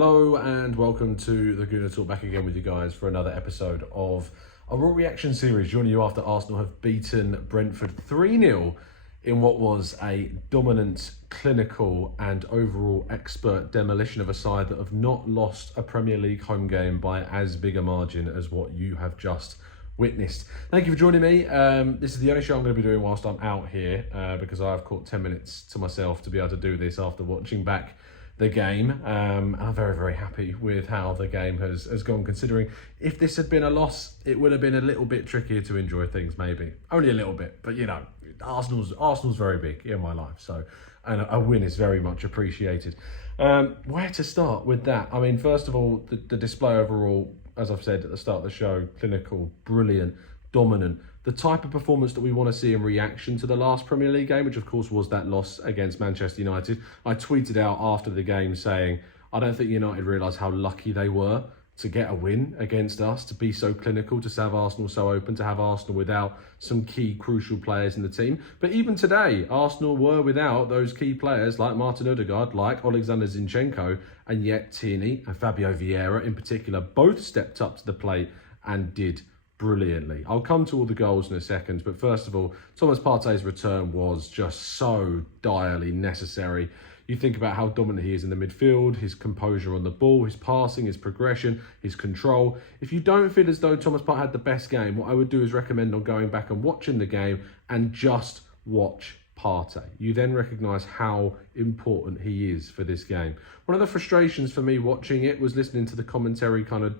Hello and welcome to the Gooner Talk, back again with you guys for another episode of a Raw Reaction series, joining you after Arsenal have beaten Brentford 3-0 in what was a dominant, clinical and overall expert demolition of a side that have not lost a Premier League home game by as big a margin as what you have just witnessed. Thank you for joining me. This is the only show I'm going to be doing whilst I'm out here because I've caught 10 minutes to myself to be able to do this after watching back the game. I'm very, very happy with how the game has gone, considering if this had been a loss, it would have been a little bit trickier to enjoy things, maybe. Only a little bit, but you know, Arsenal's very big in my life, so and a win is very much appreciated. Where to start with that? I mean, first of all, the display overall, as I've said at the start of the show, clinical, brilliant, dominant. The type of performance that we want to see in reaction to the last Premier League game, which of course was that loss against Manchester United. I tweeted out after the game saying, I don't think United realised how lucky they were to get a win against us, to be so clinical, to have Arsenal so open, to have Arsenal without some key crucial players in the team. But even today, Arsenal were without those key players like Martin Odegaard, like Alexander Zinchenko, and yet Tierney and Fabio Vieira in particular both stepped up to the plate and did brilliantly. I'll come to all the goals in a second, but first of all, Thomas Partey's return was just so direly necessary. You think about how dominant he is in the midfield, his composure on the ball, his passing, his progression, his control. If you don't feel as though Thomas Partey had the best game, what I would do is recommend on going back and watching the game and just watch Partey. You then recognise how important he is for this game. One of the frustrations for me watching it was listening to the commentary kind of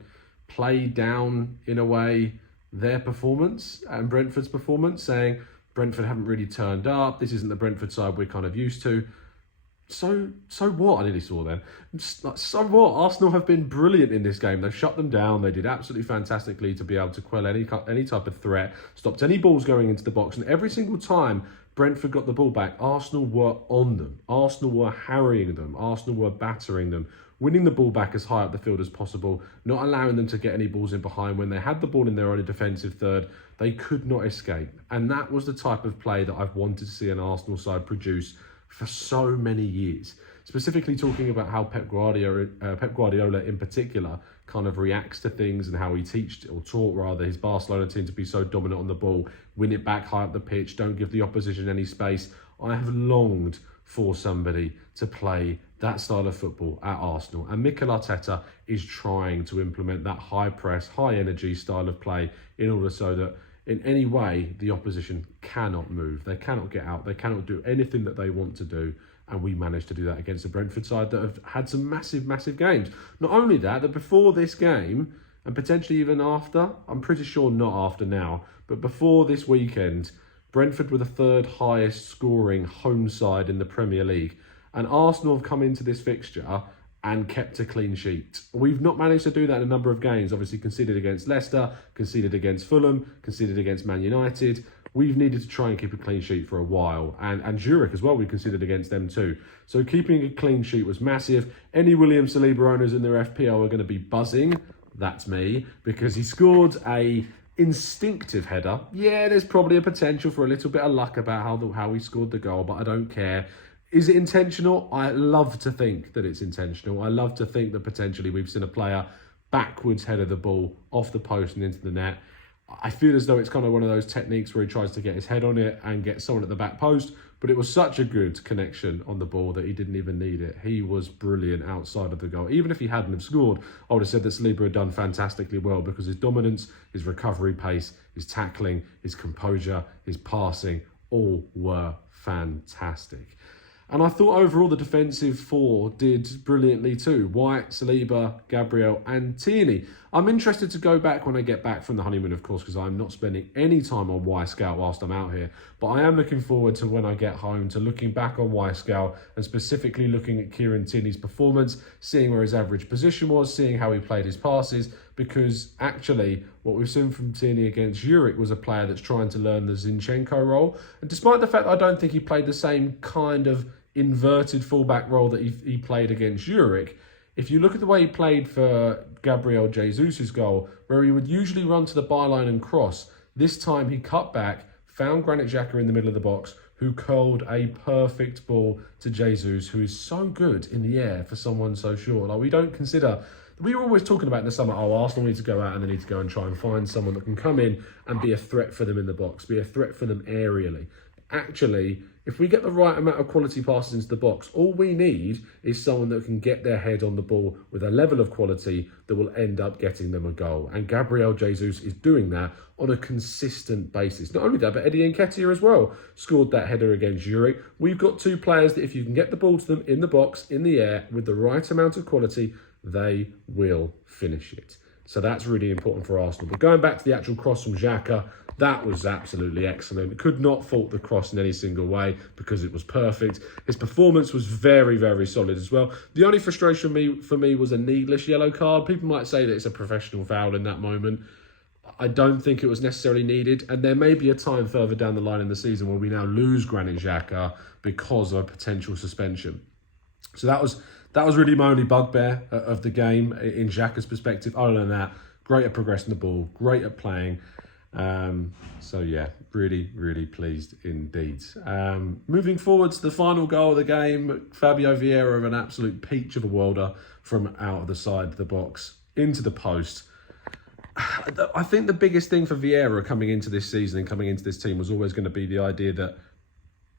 play down, in a way, their performance and Brentford's performance, saying Brentford haven't really turned up. This isn't the Brentford side we're kind of used to. So what? I nearly saw them. So what? Arsenal have been brilliant in this game. They've shut them down. They did absolutely fantastically to be able to quell any type of threat, stopped any balls going into the box, and every single time Brentford got the ball back, Arsenal were on them. Arsenal were harrying them. Arsenal were battering them, winning the ball back as high up the field as possible, not allowing them to get any balls in behind. When they had the ball in their own defensive third, they could not escape. And that was the type of play that I've wanted to see an Arsenal side produce for so many years. Specifically talking about how Pep Guardiola in particular kind of reacts to things and how he taught rather his Barcelona team to be so dominant on the ball, win it back high up the pitch, don't give the opposition any space. I have longed for somebody to play that style of football at Arsenal, and Mikel Arteta is trying to implement that high press, high energy style of play in order so that in any way the opposition cannot move, they cannot get out, they cannot do anything that they want to do. And we managed to do that against the Brentford side that have had some massive games. Not only that, that before this game, and potentially even after, I'm pretty sure not after now, but before this weekend, Brentford were the third highest scoring home side in the Premier League. And Arsenal have come into this fixture and kept a clean sheet. We've not managed to do that in a number of games. Obviously conceded against Leicester, conceded against Fulham, conceded against Man United. We've needed to try and keep a clean sheet for a while. And Zurich as well, we conceded against them too. So keeping a clean sheet was massive. Any William Saliba owners in their FPL are going to be buzzing. That's me, because he scored a instinctive header. Yeah, there's probably a potential for a little bit of luck about how he scored the goal, but I don't care. Is it intentional? I love to think that it's intentional. I love to think that potentially we've seen a player backwards header the ball off the post and into the net. I feel as though it's kind of one of those techniques where he tries to get his head on it and get someone at the back post, but it was such a good connection on the ball that he didn't even need it. He was brilliant outside of the goal. Even if he hadn't have scored, I would have said that Saliba had done fantastically well, because his dominance, his recovery pace, his tackling, his composure, his passing, all were fantastic. And I thought overall the defensive four did brilliantly too. White, Saliba, Gabriel and Tierney. I'm interested to go back when I get back from the honeymoon, of course, because I'm not spending any time on Wyscout whilst I'm out here. But I am looking forward to when I get home to looking back on Wyscout and specifically looking at Kieran Tierney's performance, seeing where his average position was, seeing how he played his passes, because actually what we've seen from Tierney against Zurich was a player that's trying to learn the Zinchenko role. And despite the fact that I don't think he played the same kind of inverted fullback role that he played against Zurich, if you look at the way he played for Gabriel Jesus' goal, where he would usually run to the byline and cross, this time he cut back, found Granit Xhaka in the middle of the box, who curled a perfect ball to Jesus, who is so good in the air for someone so short. Like, we were always talking about in the summer, Arsenal need to go out and they need to go and try and find someone that can come in and be a threat for them in the box, be a threat for them aerially. Actually, if we get the right amount of quality passes into the box, all we need is someone that can get their head on the ball with a level of quality that will end up getting them a goal. And Gabriel Jesus is doing that on a consistent basis. Not only that, but Eddie Nketiah as well scored that header against Zurich. We've got two players that if you can get the ball to them in the box, in the air, with the right amount of quality, they will finish it. So that's really important for Arsenal. But going back to the actual cross from Xhaka, that was absolutely excellent. Could not fault the cross in any single way because it was perfect. His performance was very, very solid as well. The only frustration for me was a needless yellow card. People might say that it's a professional foul in that moment. I don't think it was necessarily needed. And there may be a time further down the line in the season where we now lose Granit Xhaka because of a potential suspension. So that was really my only bugbear of the game in Xhaka's perspective. Other than that, great at progressing the ball, great at playing. So yeah, really, really pleased indeed. Moving forward to the final goal of the game, Fabio Vieira of an absolute peach of a worlder from out of the side of the box into the post. I think the biggest thing for Vieira coming into this season and coming into this team was always going to be the idea that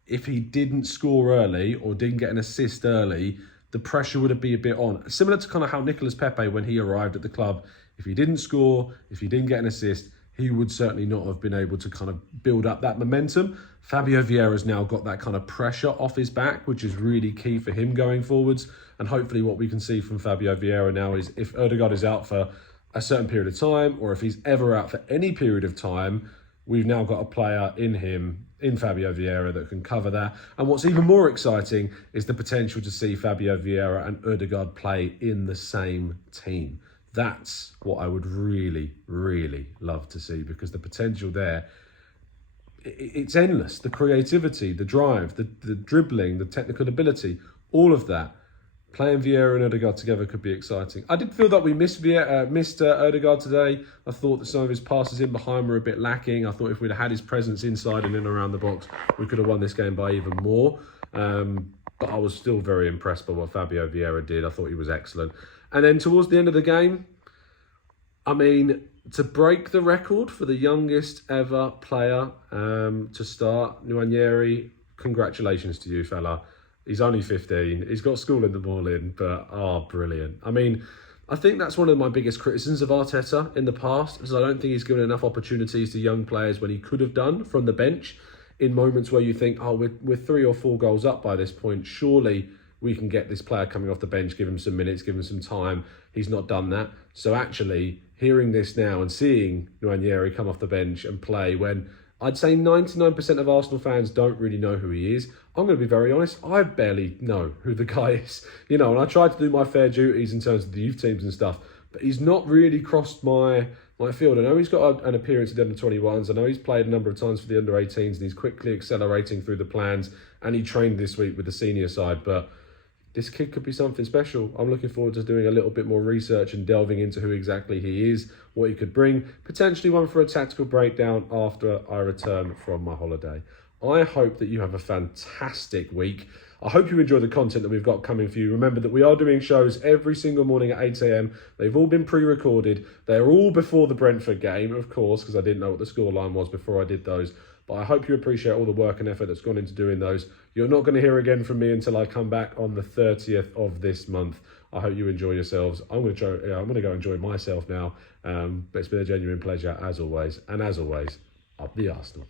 if he didn't score early or didn't get an assist early, the pressure would be a bit on. Similar to kind of how Nicolas Pepe, when he arrived at the club, if he didn't score, if he didn't get an assist, he would certainly not have been able to kind of build up that momentum. Fabio Vieira's now got that kind of pressure off his back, which is really key for him going forwards. And hopefully what we can see from Fabio Vieira now is if Ødegaard is out for a certain period of time, or if he's ever out for any period of time, we've now got a player in Fabio Vieira that can cover that. And what's even more exciting is the potential to see Fabio Vieira and Ødegaard play in the same team. That's what I would really, really love to see, because the potential there, it's endless. The creativity, the drive, the dribbling, the technical ability, all of that. Playing Vieira and Ødegaard together could be exciting. I did feel that we missed Ødegaard today. I thought that some of his passes in behind were a bit lacking. I thought if we'd had his presence inside and in around the box, we could have won this game by even more. But I was still very impressed by what Fabio Vieira did. I thought he was excellent. And then towards the end of the game, I mean, to break the record for the youngest ever player to start, Nwaneri, congratulations to you, fella. He's only 15. He's got school in the morning, but brilliant. I mean, I think that's one of my biggest criticisms of Arteta in the past, is I don't think he's given enough opportunities to young players when he could have done from the bench in moments where you think, we're 3 or 4 goals up by this point. Surely we can get this player coming off the bench, give him some minutes, give him some time. He's not done that. So actually, hearing this now and seeing Nwaneri come off the bench and play when I'd say 99% of Arsenal fans don't really know who he is. I'm going to be very honest, I barely know who the guy is. And I try to do my fair duties in terms of the youth teams and stuff, but he's not really crossed my field. I know he's got an appearance at the under-21s. I know he's played a number of times for the under-18s, and he's quickly accelerating through the plans, and he trained this week with the senior side, but this kid could be something special. I'm looking forward to doing a little bit more research and delving into who exactly he is, what he could bring. Potentially one for a tactical breakdown after I return from my holiday. I hope that you have a fantastic week. I hope you enjoy the content that we've got coming for you. Remember that we are doing shows every single morning at 8 a.m. They've all been pre-recorded. They're all before the Brentford game, of course, because I didn't know what the scoreline was before I did those. But I hope you appreciate all the work and effort that's gone into doing those. You're not going to hear again from me until I come back on the 30th of this month. I hope you enjoy yourselves. I'm going to go enjoy myself now. But it's been a genuine pleasure as always. And as always, up the Arsenal.